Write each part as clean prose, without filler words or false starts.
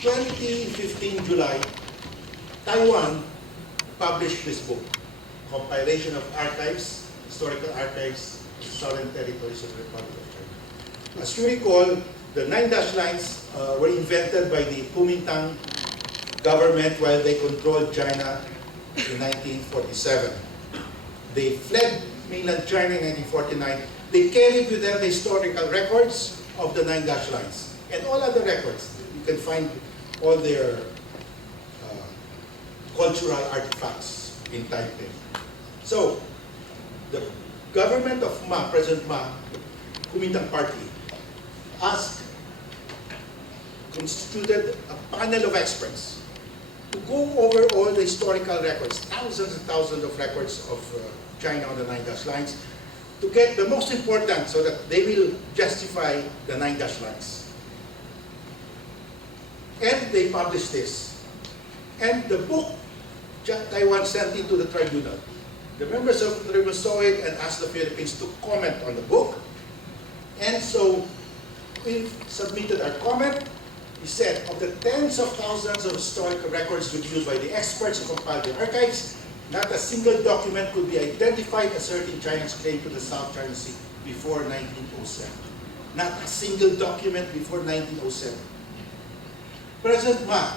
2015 July, Taiwan published this book, Compilation of Archives, Historical Archives, Southern Territories of the Republic of China. As you recall, the 9-dash lines were invented by the Kuomintang government while they controlled China in 1947. They fled mainland China in 1949. They carried with them the historical records of the 9-dash lines and all other records. You can find all their cultural artifacts in Taipei. So, the government of Ma, President Ma, Kuomintang Party, constituted a panel of experts to go over all the historical records, thousands and thousands of records of China on the 9-dash lines, to get the most important so that they will justify the 9-dash lines. And they published this. And the book, Taiwan sent it to the tribunal. The members of the tribunal saw it and asked the Philippines to comment on the book. And so we submitted our comment. We said, of the tens of thousands of historical records reviewed by the experts who compiled the archives, not a single document could be identified asserting China's claim to the South China Sea before 1907. Not a single document before 1907. President Ma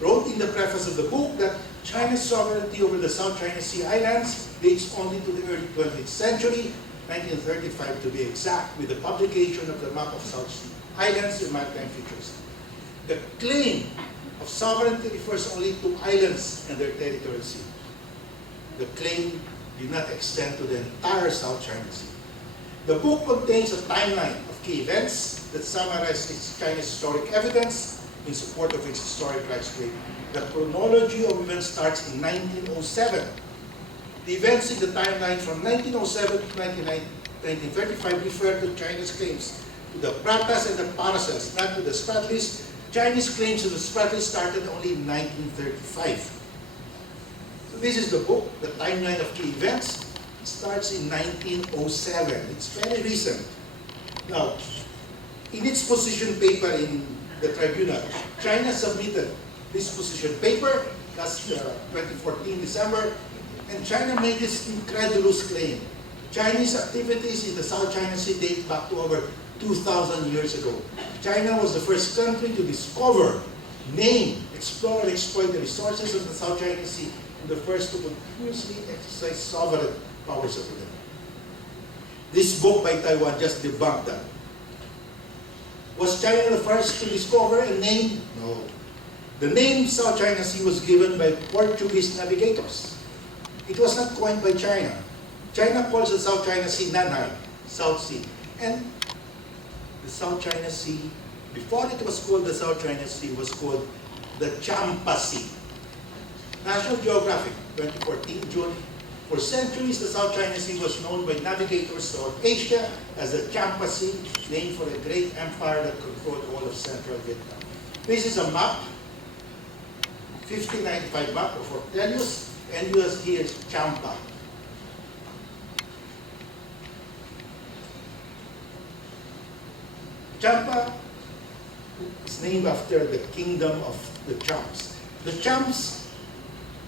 wrote in the preface of the book that China's sovereignty over the South China Sea islands dates only to the early 20th century, 1935 to be exact, with the publication of the map of South Sea islands and maritime features. The claim of sovereignty refers only to islands and their territorial sea. The claim did not extend to the entire South China Sea. The book contains a timeline of key events that summarizes China's historic evidence in support of its historic rights claim. The chronology of events starts in 1907. The events in the timeline from 1907 to 1935 refer to China's claims to the Pratas and the Paracels, not to the Spratlys. Chinese claims to the Spratlys started only in 1935. So this is the book, the timeline of key events. It starts in 1907. It's very recent. Now, in its position paper in the tribunal, China submitted this position paper last 2014 December, and China made this incredulous claim. Chinese activities in the South China Sea date back to over 2,000 years ago. China was the first country to discover, name, explore, and exploit the resources of the South China Sea, and the first to continuously exercise sovereign powers over them. This book by Taiwan just debunked that. Was China the first to discover and name? No. The name South China Sea was given by Portuguese navigators. It was not coined by China. China calls the South China Sea Nanhai, South Sea. And the South China Sea, before it was called the South China Sea, was called the Champa Sea. National Geographic, 2014, June. For centuries, the South China Sea was known by navigators throughout Asia as the Champa Sea, named for a great empire that controlled all of central Vietnam. This is a map, 1595 map of Ortelius, and you see here Champa. Champa is named after the kingdom of the Champs. The Champs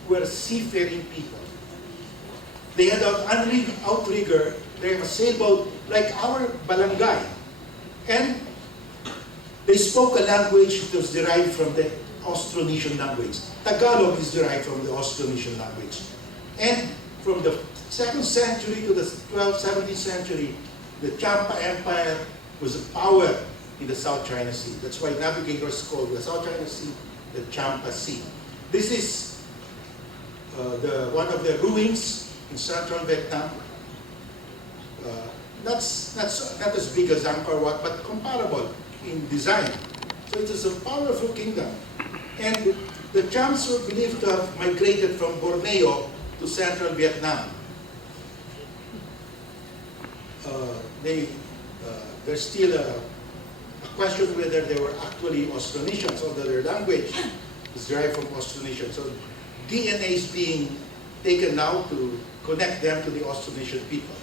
were seafaring people. They had an outrigger, they have a sailboat like our balangay. And they spoke a language that was derived from the Austronesian language. Tagalog is derived from the Austronesian language. And from the 2nd century to the 12th, 17th century, the Champa Empire was a power in the South China Sea. That's why navigators call the South China Sea the Champa Sea. This is one of the ruins in central Vietnam. Not as big as Angkor Wat, but comparable in design. So it is a powerful kingdom. And the Champs were believed to have migrated from Borneo to central Vietnam. there's still a question whether they were actually Austronesians, although their language is derived from Austronesian. So DNA is being taken now to connect them to the Austronesian people.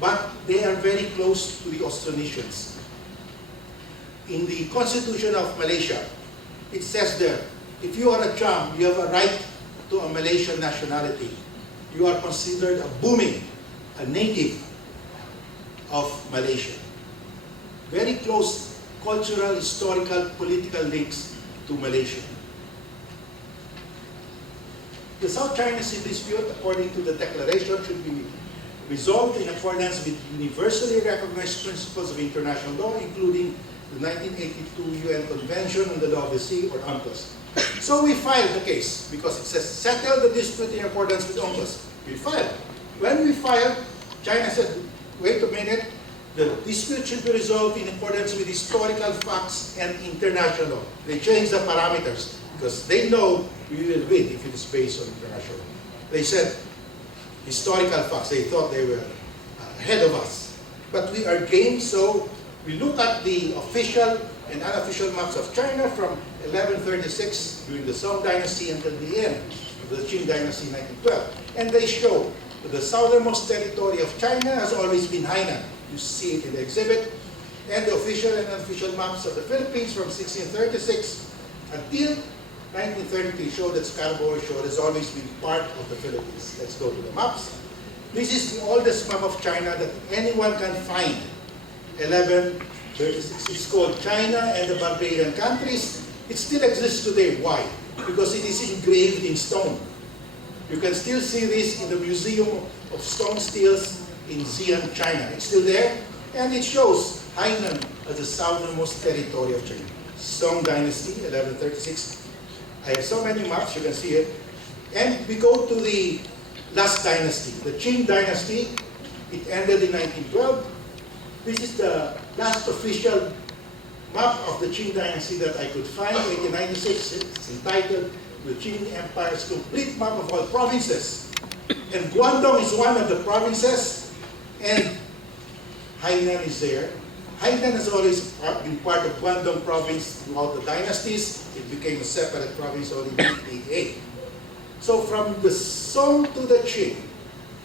But they are very close to the Austronesians. In the Constitution of Malaysia, it says there, if you are a Cham, you have a right to a Malaysian nationality. You are considered a Bumi, a native of Malaysia. Very close cultural, historical, political links to Malaysia. The South China Sea dispute, according to the declaration, should be resolved in accordance with universally recognized principles of international law, including the 1982 UN Convention on the Law of the Sea, or UNCLOS. So we filed the case because it says settle the dispute in accordance with UNCLOS. We filed. When we filed, China said, wait a minute, the dispute should be resolved in accordance with historical facts and international law. They changed the parameters because they know we will win if it is based on international law. They said historical facts. They thought they were ahead of us. But we are game, so we look at the official and unofficial maps of China from 1136 during the Song Dynasty until the end of the Qing Dynasty in 1912. And they show that the southernmost territory of China has always been Hainan. You see it in the exhibit. And the official and unofficial maps of the Philippines from 1636 until 1933 show that Scarborough Shoal has always been part of the Philippines. Let's go to the maps. This is the oldest map of China that anyone can find. 1136. It's called China and the Barbarian Countries. It still exists today. Why? Because it is engraved in stone. You can still see this in the Museum of Stone Steels in Xi'an, China. It's still there, and it shows Hainan as the southernmost territory of China. Song Dynasty, 1136. I have so many maps, you can see it. And we go to the last dynasty, the Qing Dynasty. It ended in 1912. This is the last official map of the Qing Dynasty that I could find, 1896. It's entitled The Qing Empire's Complete Map of All Provinces. And Guangdong is one of the provinces, and Hainan is there. Hainan has always been part of Guangdong province throughout the dynasties. It became a separate province only in 1888. So from the Song to the Qing,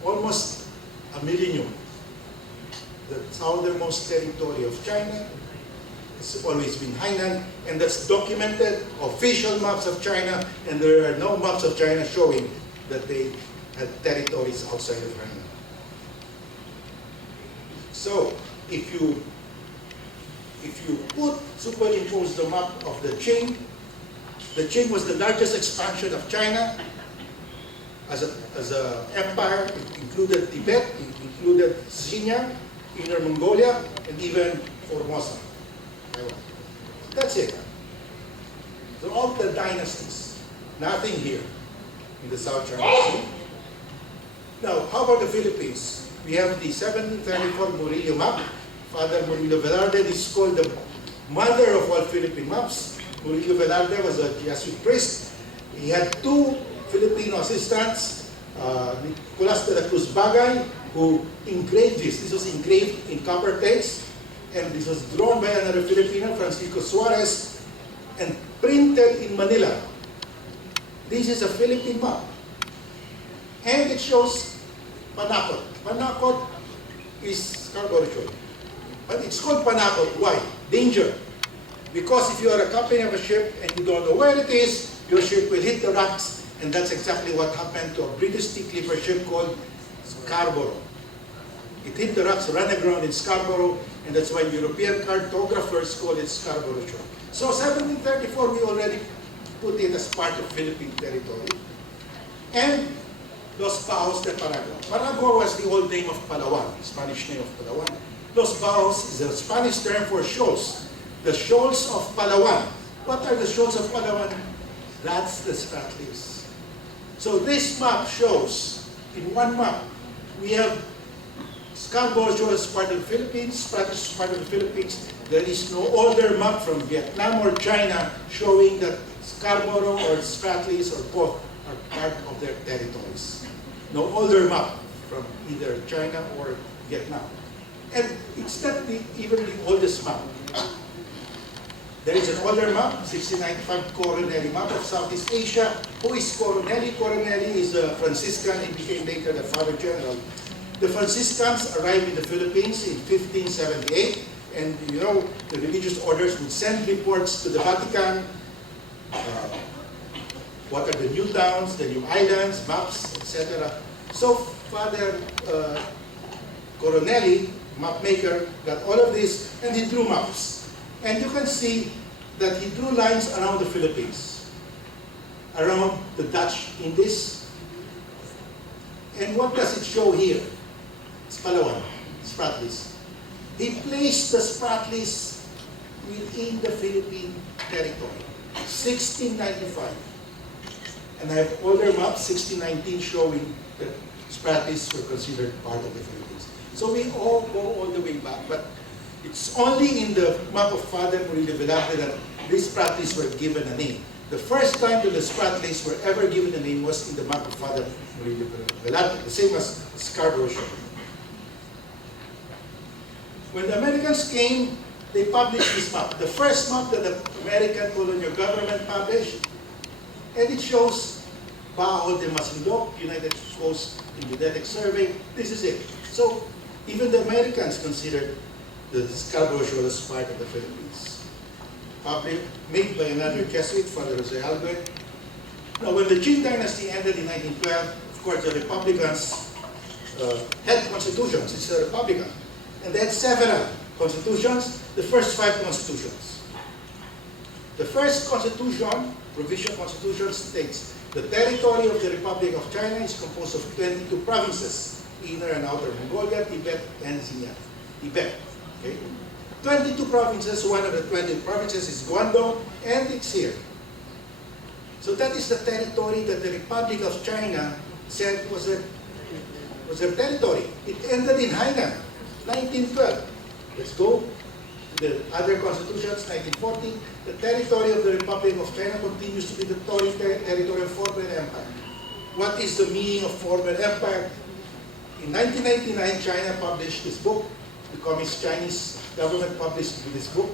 almost a millennium, the southernmost territory of China has always been Hainan, and that's documented, official maps of China, and there are no maps of China showing that they had territories outside of Hainan. So, if you superimpose the map of the Qing was the largest expansion of China as an empire. It included Tibet, it included Xinjiang, Inner Mongolia, and even Formosa. That's it. So all the dynasties, nothing here in the South China Sea. Now, how about the Philippines? We have the 1734 Murillo map. Father Murillo Velarde is called the mother of all Philippine maps. Murillo Velarde was a Jesuit priest. He had two Filipino assistants, Nicolas de la Cruz Bagay, who engraved this. This was engraved in copper plates, and this was drawn by another Filipino, Francisco Suarez, and printed in Manila. This is a Philippine map. And it shows Panakot. Panakot is Scarborough Shoal. But it's called Panakot. Why? Danger. Because if you are a captain of a ship and you don't know where it is, your ship will hit the rocks, and that's exactly what happened to a British sea clipper ship called Scarborough. It hit the rocks, ran aground in Scarborough, and that's why European cartographers call it Scarborough Shoal. So 1734, we already put it as part of Philippine territory. And Los Baos de Paragua. Paragua was the old name of Palawan, Spanish name of Palawan. Los Baos is a Spanish term for shoals. The shoals of Palawan. What are the shoals of Palawan? That's the Spratlys. So this map shows, in one map, we have Scarborough Shoal as part of the Philippines, Spratlys as part of the Philippines. There is no older map from Vietnam or China showing that Scarborough or Spratlys or both are part of their territories. No older map from either China or Vietnam. And it's not even the oldest map. There is an older map, 1695 Coronelli map of Southeast Asia. Who is Coronelli? Coronelli is a Franciscan and became later the Father General. The Franciscans arrived in the Philippines in 1578, and you know, the religious orders would send reports to the Vatican. What are the new towns, the new islands, maps, etc. So Father Coronelli, map maker, got all of this, and he drew maps. And you can see that he drew lines around the Philippines, around the Dutch Indies. And what does it show here? It's Palawan, Spratlys. He placed the Spratlys within the Philippine territory, 1695. And I have older maps, 1619, showing that Spratlys were considered part of the Philippines. So we all go all the way back, but it's only in the map of Father Murillo Velarte that these Spratlys were given a name. The first time that the Spratlys were ever given a name was in the map of Father Murillo Velarte, the same as Scarborough Shoal. When the Americans came, they published this map, the first map that the American colonial government published, and it shows Bajo de Masinloc, United Coast Geodetic Survey. This is it. So even the Americans considered the Scarborough Shoal as part of the Philippines. Made by another Jesuit, Father Jose Albert. Now, when the Qing dynasty ended in 1912, of course, the Republicans had constitutions. It's a Republican. And they had several constitutions, the first 5 constitutions. The first constitution, provisional constitution, states the territory of the Republic of China is composed of 22 provinces, Inner and Outer Mongolia, Tibet, and Xinjiang. Tibet, okay? 22 provinces, one of the 20 provinces is Guangdong, and it's here. So that is the territory that the Republic of China said was their territory. It ended in Hainan, 1912. Let's go to the other constitutions, 1940. The territory of the Republic of China continues to be the territory of former empire. What is the meaning of former empire? In 1999, China published this book. The Communist Chinese government published this book.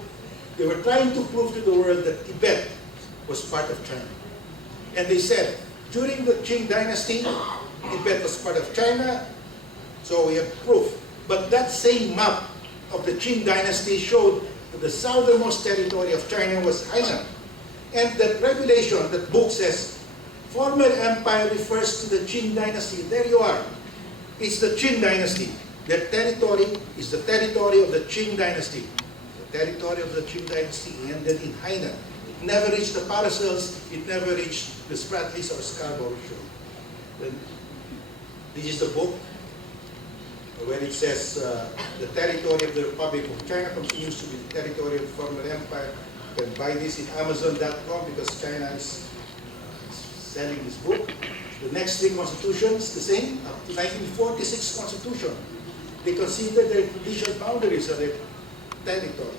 They were trying to prove to the world that Tibet was part of China. And they said, during the Qing dynasty, Tibet was part of China, so we have proof. But that same map of the Qing dynasty showed that the southernmost territory of China was Hainan. And that regulation, that book says, former empire refers to the Qing dynasty. There you are. It's the Qing dynasty. Their territory is the territory of the Qing dynasty. The territory of the Qing dynasty ended in Hainan. It never reached the Paracels. It never reached the Spratlys or Scarborough Shoal. This is the book where it says the territory of the Republic of China continues to be the territory of the former empire. You can buy this in Amazon.com because China is selling this book. The next 3 constitutions, the same, up to 1946 constitution. They consider their judicial boundaries of their territory.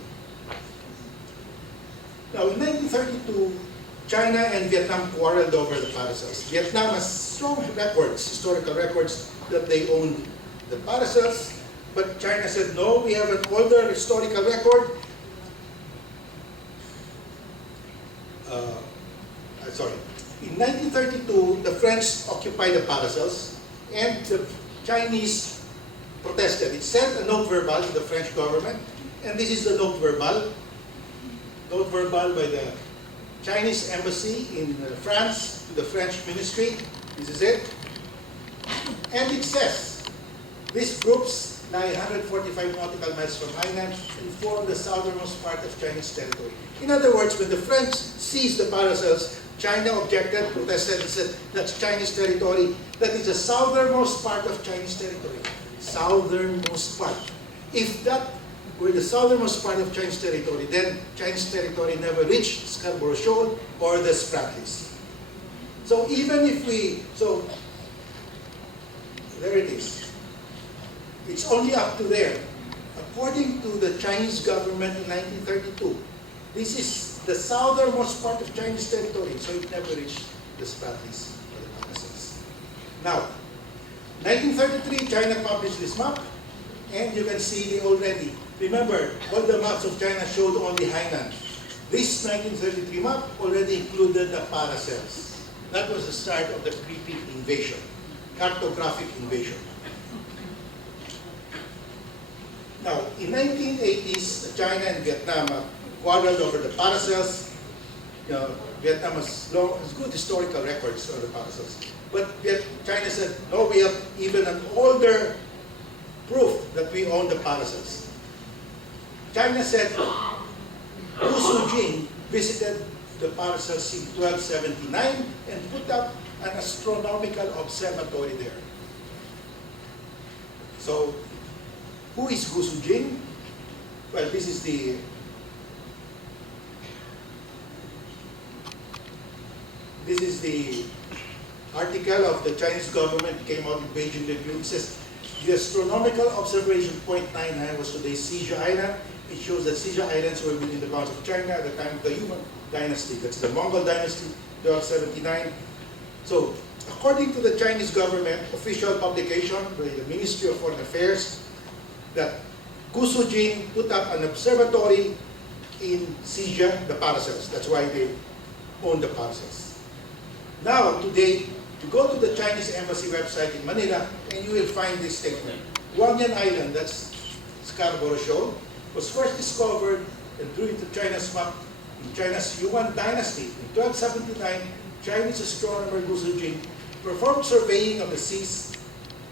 Now, in 1932, China and Vietnam quarreled over the Paracels. Vietnam has strong records, historical records, that they owned the Paracels, but China said, no, we have an older historical record. In 1932, the French occupied the Paracels, and the Chinese protested. It sent a note verbal to the French government, and this is the note verbal by the Chinese embassy in France to the French ministry. This is it. And it says, these groups lie 145 nautical miles from Hainan and form the southernmost part of Chinese territory. In other words, when the French seized the Paracels, China objected, protested, and said, that's Chinese territory. That is the southernmost part of Chinese territory. Southernmost part. If that were the southernmost part of Chinese territory, then Chinese territory never reached Scarborough Shoal or the Spratlys. So even if there it is. It's only up to there. According to the Chinese government in 1932, this is the southernmost part of Chinese territory, so it never reached the Spratlys or the Paracels. Now, 1933, China published this map, And you can see they already, remember, all the maps of China showed only Hainan. This 1933 map already included the Paracels. That was the start of the creepy invasion, cartographic invasion. Now, in 1980s, China and Vietnam quarreled over the Paracels. You know, Vietnam has good historical records on the Paracels. But China said, no, we have even an older proof that we own the Paracels. China said, Hu Sujing visited the Paracels in 1279 and put up an astronomical observatory there. So, who is Hu Sujing? Well, this is the article of the Chinese government, came out in Beijing Review. It says, the astronomical observation point 99 was today's Xizha Island. It shows that Xizha Islands were within the bounds of China at the time of the Yuan dynasty. That's the Mongol dynasty, 1279. So, according to the Chinese government official publication, by the Ministry of Foreign Affairs, that Hu Sujing put up an observatory in Xizha, the Paracels. That's why they own the Paracels. Now, today, you go to the Chinese Embassy website in Manila, and you will find this statement. Guangyan Island, that's Scarborough Shoal, was first discovered and drew into China's map in China's Yuan dynasty. In 1279, Chinese astronomer Hu Sujing performed surveying of the seas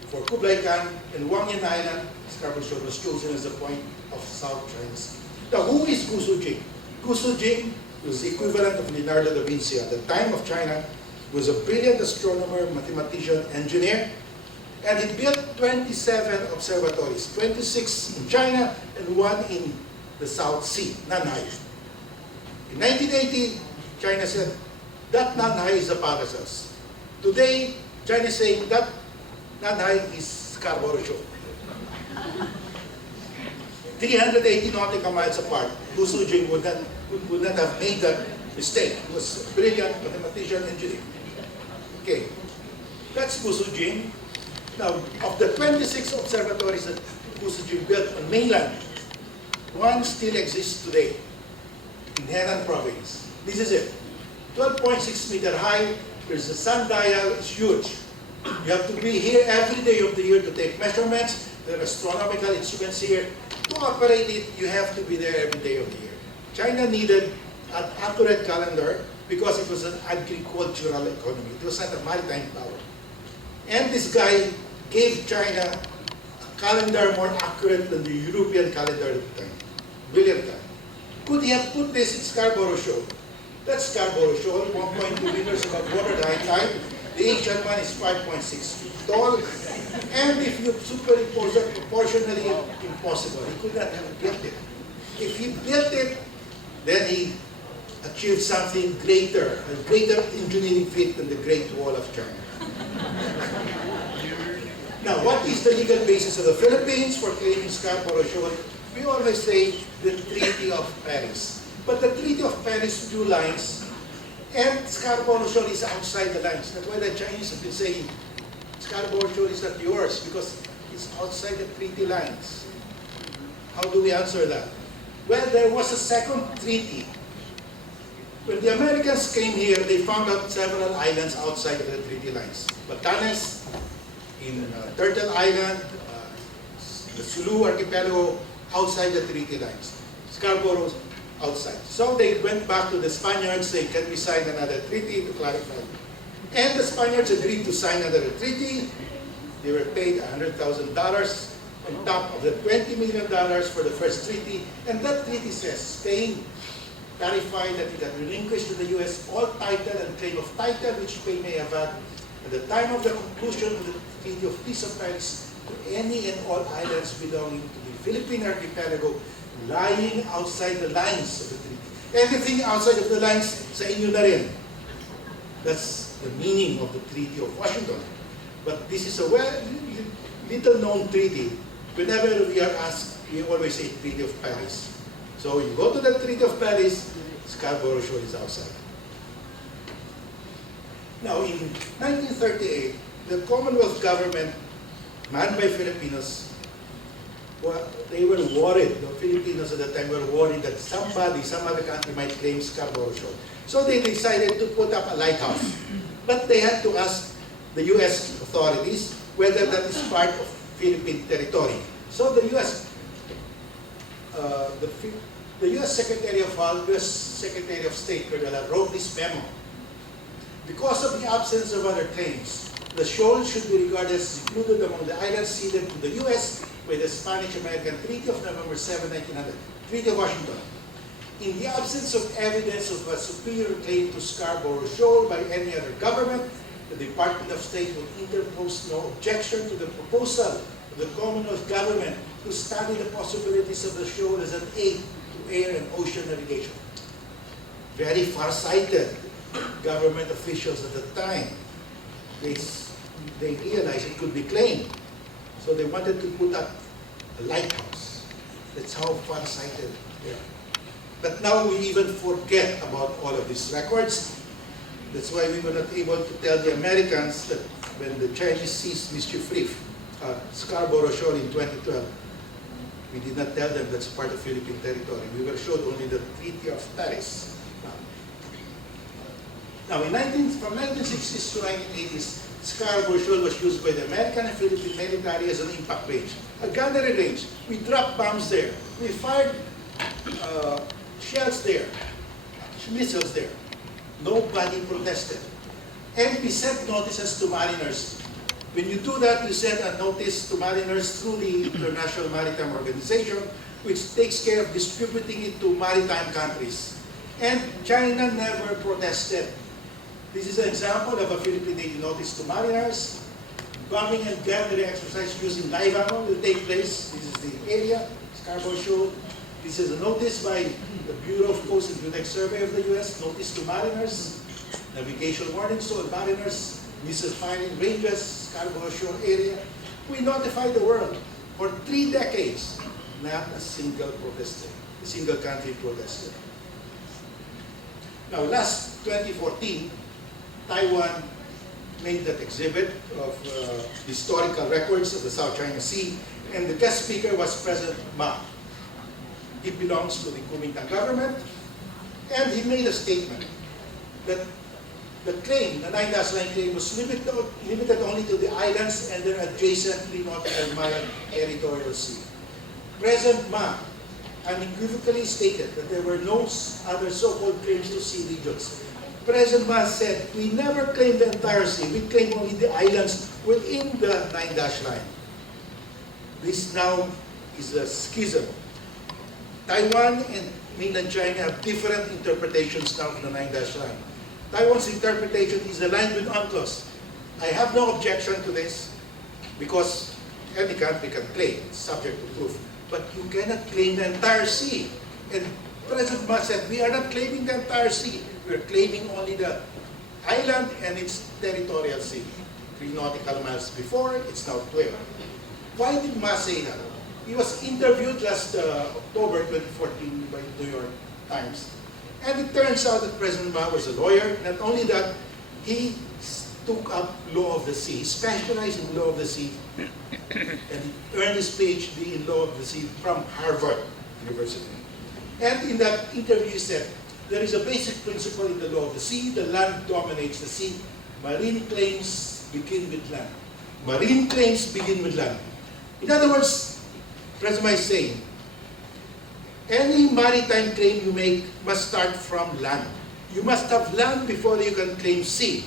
for Kublai Khan, and Guangyan Island, Scarborough Shoal, was chosen as the point of South China Sea. Now, who is Hu Sujing? Hu Sujing was the equivalent of Leonardo da Vinci at the time of China. He was a brilliant astronomer, mathematician, engineer, and he built 27 observatories, 26 in China and 1 in the South Sea, Nanhai. In 1980, China said, that Nanhai is the Paracels. Today, China is saying that Nanhai is Scarborough Shoal. 380 nautical miles apart. Hu Sujing would not have made that mistake. He was a brilliant mathematician, engineer. Okay, that's Hu Sujing. Now, of the 26 observatories that Hu Sujing built on mainland, one still exists today in Henan province. This is it. 12.6 meter high. There's a sundial. It's huge. You have to be here every day of the year to take measurements. They're astronomical. As you can see here, to operate it, you have to be there every day of the year. China needed an accurate calendar because it was an agricultural economy. It was not a maritime power. And this guy gave China a calendar more accurate than the European calendar at the time. Brilliant guy. Could he have put this in Scarborough Shoal? That's Scarborough Shoal, 1.2 meters above water tide. The ancient one is 5.6 feet tall. And if you superimpose that proportionally, impossible. He could not have built it. If he built it, then he achieved something greater, a greater engineering feat than the Great Wall of China. Now, what is the legal basis of the Philippines for claiming Scarborough Shoal? We always say the Treaty of Paris. But the Treaty of Paris drew lines, and Scarborough Shoal is outside the lines. That's why the Chinese have been saying, Scarborough Shoal is not yours, because it's outside the treaty lines. How do we answer that? Well, there was a second treaty. When the Americans came here, they found out several islands outside of the treaty lines. Batanes, in Turtle Island, the Sulu Archipelago, outside the treaty lines. Scarborough, outside. So they went back to the Spaniards, saying, can we sign another treaty to clarify? And the Spaniards agreed to sign another treaty. They were paid $100,000 on top of the $20 million for the first treaty. And that treaty says Spain clarified that it had relinquished to the U.S. all title and claim of title which Spain may have had at the time of the conclusion of the Treaty of Peace of Paris to any and all islands belonging to the Philippine archipelago lying outside the lines of the treaty. Everything outside of the lines, sa inyo na rin. That's the meaning of the Treaty of Washington. But this is a little-known treaty. Whenever we are asked, we always say Treaty of Paris. So you go to the Treaty of Paris, Scarborough Shoal is outside. Now, in 1938, the Commonwealth government, manned by Filipinos, Well, they were worried, the Filipinos at the time were worried that somebody, some other country might claim Scarborough Shoal. So they decided to put up a lighthouse. But they had to ask the U.S. authorities whether that is part of Philippine territory. So the U.S. The U.S. Secretary of State wrote this memo. Because of the absence of other claims, the shoal should be regarded as included among the islands ceded to the U.S. by the Spanish-American Treaty of November 7, 1900, Treaty of Washington. In the absence of evidence of a superior claim to Scarborough Shoal by any other government, the Department of State will interpose no objection to the proposal of the Commonwealth Government to study the possibilities of the shoal as an aid to air and ocean navigation. Very far-sighted government officials at the time. They realized it could be claimed. So they wanted to put up a lighthouse. That's how far-sighted they are. But now we even forget about all of these records. That's why we were not able to tell the Americans that when the Chinese seized Mischief Reef, Scarborough Shoal in 2012, we did not tell them that's part of Philippine territory. We were showed only the Treaty of Paris. Now, from 1960s to 1980s, Scarborough Shoal was used by the American and Philippine military as an impact range, a gunnery range. We dropped bombs there. We fired shells there, missiles there. Nobody protested. And we sent notices to mariners. When you do that, you send a notice to mariners through the International Maritime Organization, which takes care of distributing it to maritime countries. And China never protested. This is an example of a Philippine Navy notice to mariners. Bombing and gunnery exercise using live ammo will take place. This is the area, Scarborough Shoal. This is a notice by the Bureau of Coast and Geodetic Survey of the U.S., notice to mariners, navigation warnings to all mariners, missile firing ranges, Scarborough Shoal area. We notified the world for 3 decades, not a single country protested. Now, last 2014, Taiwan made that exhibit of historical records of the South China Sea, and the guest speaker was President Ma. He belongs to the Kuomintang government, and he made a statement that the claim, the 9-line claim, was limited only to the islands and their adjacently nautical mile territorial sea. President Ma unequivocally stated that there were no other so-called claims to sea regions. President Ma said, we never claimed the entire sea, we claimed only the islands within the 9-line. This now is a schism. Taiwan and mainland China have different interpretations now of the 9-line. Taiwan's interpretation is aligned with UNCLOS. I have no objection to this because any country can claim, it's subject to proof. But you cannot claim the entire sea. And President Ma said, we are not claiming the entire sea. We are claiming only the island and its territorial sea. 3 nautical miles before, it's now 12. Why did Ma say that? He was interviewed last October 2014 by New York Times. And it turns out that President Ma was a lawyer. Not only that, he took up law of the sea, specialized in law of the sea, and earned his PhD in law of the sea from Harvard University. And in that interview he said, there is a basic principle in the law of the sea, the land dominates the sea. Marine claims begin with land. Marine claims begin with land. In other words, President Ma is saying, any maritime claim you make must start from land. You must have land before you can claim sea.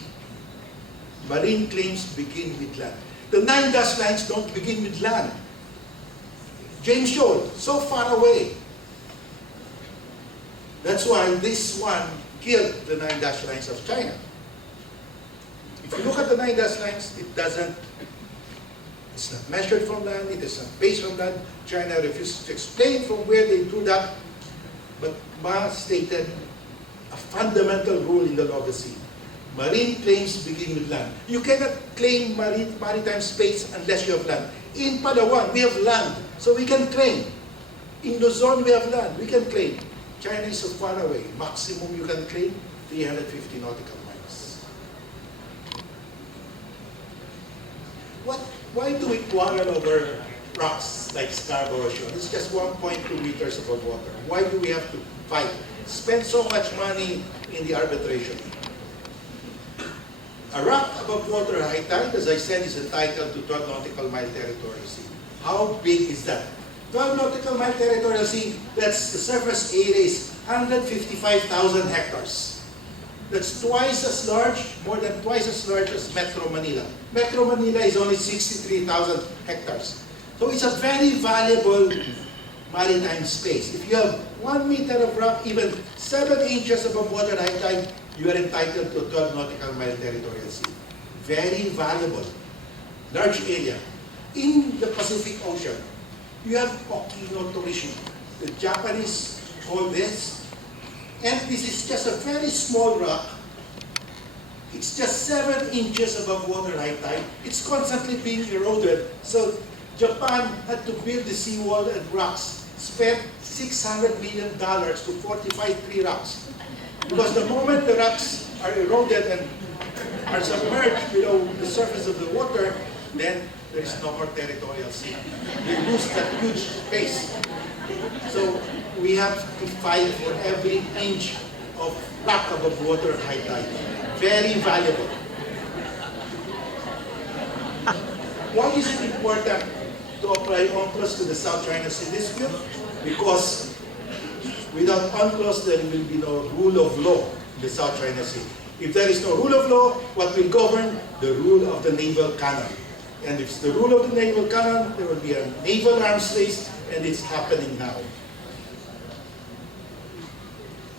Marine claims begin with land. The 9 lines don't begin with land. James Shoal, so far away. That's why this one killed the 9 lines of China. If you look at the 9 lines, it's not measured from land, it is not based from land. China refuses to explain from where they drew that. But Ma stated a fundamental rule in the law of the sea. Marine claims begin with land. You cannot claim maritime space unless you have land. In Palawan, we have land, so we can claim. In Luzon, we have land, we can claim. China is so far away. Maximum you can claim, 350 nautical miles. Why do we quarrel over rocks like Scarborough Shoal. It's just 1.2 meters above water. Why do we have to fight? Spend so much money in the arbitration. A rock above water high tide, as I said, is entitled to 12 nautical mile territorial sea. How big is that? 12 nautical mile territorial sea, that's the surface area is 155,000 hectares. That's twice as large, more than twice as large as Metro Manila. Metro Manila is only 63,000 hectares. So it's a very valuable maritime space. If you have 1 meter of rock, even 7 inches above water high tide, you are entitled to a 12 nautical mile territorial sea. Very valuable, large area. In the Pacific Ocean, you have Okino Torishima. The Japanese call this, and this is just a very small rock. It's just 7 inches above water high tide. It's constantly being eroded. So Japan had to build the seawall and rocks, spent $600 million to fortify 3 rocks. Because the moment the rocks are eroded and are submerged below the surface of the water, then there is no more territorial sea. They lose that huge space. So we have to fight for every inch of rock above water high tide. Very valuable. Why is it important to apply UNCLOS to the South China Sea dispute? Because without UNCLOS, there will be no rule of law in the South China Sea. If there is no rule of law, what will govern? The rule of the naval canon. And if it's the rule of the naval canon, there will be a naval arms race, and it's happening now.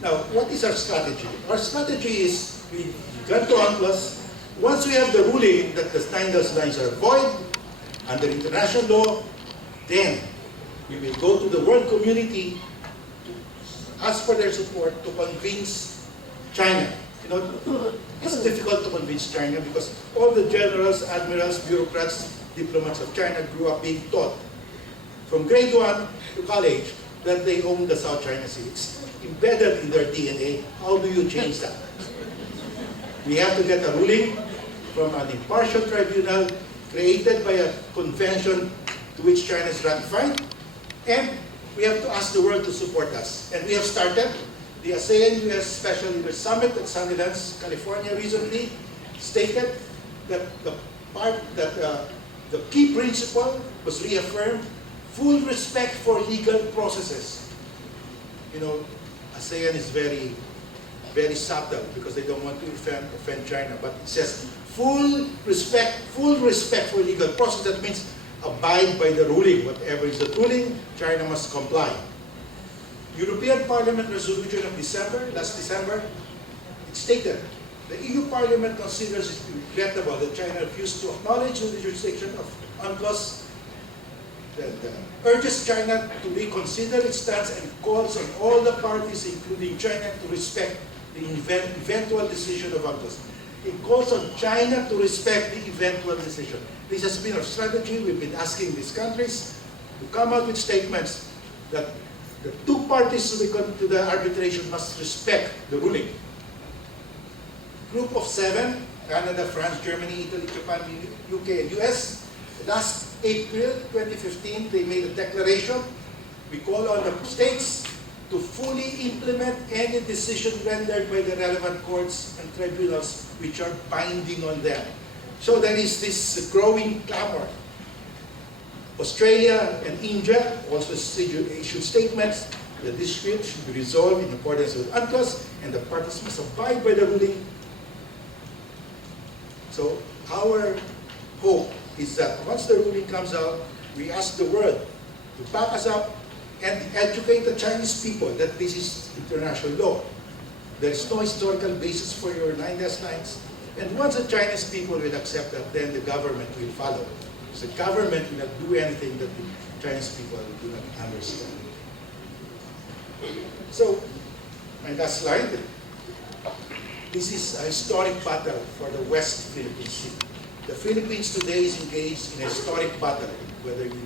Now, what is our strategy? Our strategy is we got to UNCLOS. Once we have the ruling that the Steindal's lines are void under international law, then we will go to the world community to ask for their support to convince China. You know, it's difficult to convince China because all the generals, admirals, bureaucrats, diplomats of China grew up being taught from grade 1 to college that they own the South China Sea. It's embedded in their DNA. How do you change that? We have to get a ruling from an impartial tribunal created by a convention to which China is ratified, and we have to ask the world to support us. And we have started. The ASEAN-US Special Leaders Summit at Sundance, California recently stated that the key principle was reaffirmed: full respect for legal processes. You know, ASEAN is very, very subtle because they don't want to offend China, but it says full respect for legal process. That means abide by the ruling. Whatever is the ruling, China must comply. European Parliament resolution of last December, it stated, the EU Parliament considers it regrettable that China refused to acknowledge the jurisdiction of UNCLOS, urges China to reconsider its stance and calls on all the parties, including China, to respect the eventual decision of UNCLOS. It calls on China to respect the eventual decision. This has been our strategy. We've been asking these countries to come out with statements that the 2 parties to the arbitration must respect the ruling. Group of 7, Canada, France, Germany, Italy, Japan, UK, and US, last April 2015, they made a declaration. We call on the states to fully implement any decision rendered by the relevant courts and tribunals which are binding on them. So there is this growing clamor. Australia and India also issued statements that this dispute should be resolved in accordance with UNCLOS, and the parties must abide by the ruling. So our hope is that once the ruling comes out, we ask the world to back us up and educate the Chinese people that this is international law. There is no historical basis for your 9-dash lines. And once the Chinese people will accept that, then the government will follow. The government will not do anything that the Chinese people do not understand. So, my last slide. This is a historic battle for the West Philippine Sea. The Philippines today is engaged in a historic battle. Whether you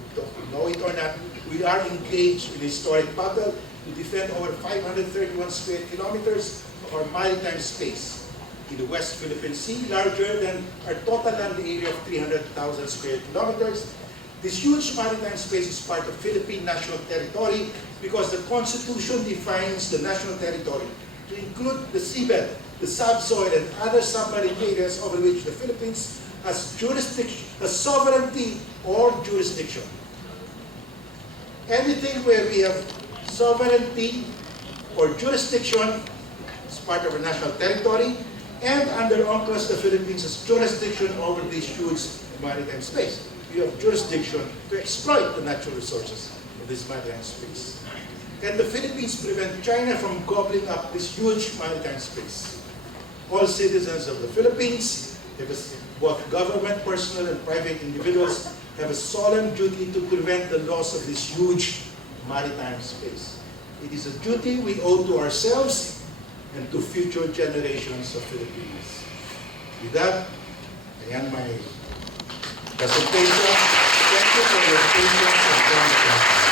know it or not, we are engaged in a historic battle to defend over 531 square kilometers of our maritime space in the West Philippine Sea, larger than our total land area of 300,000 square kilometers. This huge maritime space is part of Philippine national territory because the Constitution defines the national territory to include the seabed, the subsoil, and other submarine areas over which the Philippines has jurisdiction, has sovereignty or jurisdiction. Anything where we have sovereignty or jurisdiction is part of our national territory, and under UNCLOS, the Philippines has jurisdiction over this huge maritime space. We have jurisdiction to exploit the natural resources of this maritime space. Can the Philippines prevent China from gobbling up this huge maritime space? All citizens of the Philippines, both government, personal, and private individuals, have a solemn duty to prevent the loss of this huge maritime space. It is a duty we owe to ourselves and to future generations of Filipinos. With that, I end my presentation. Thank you for your patience and time.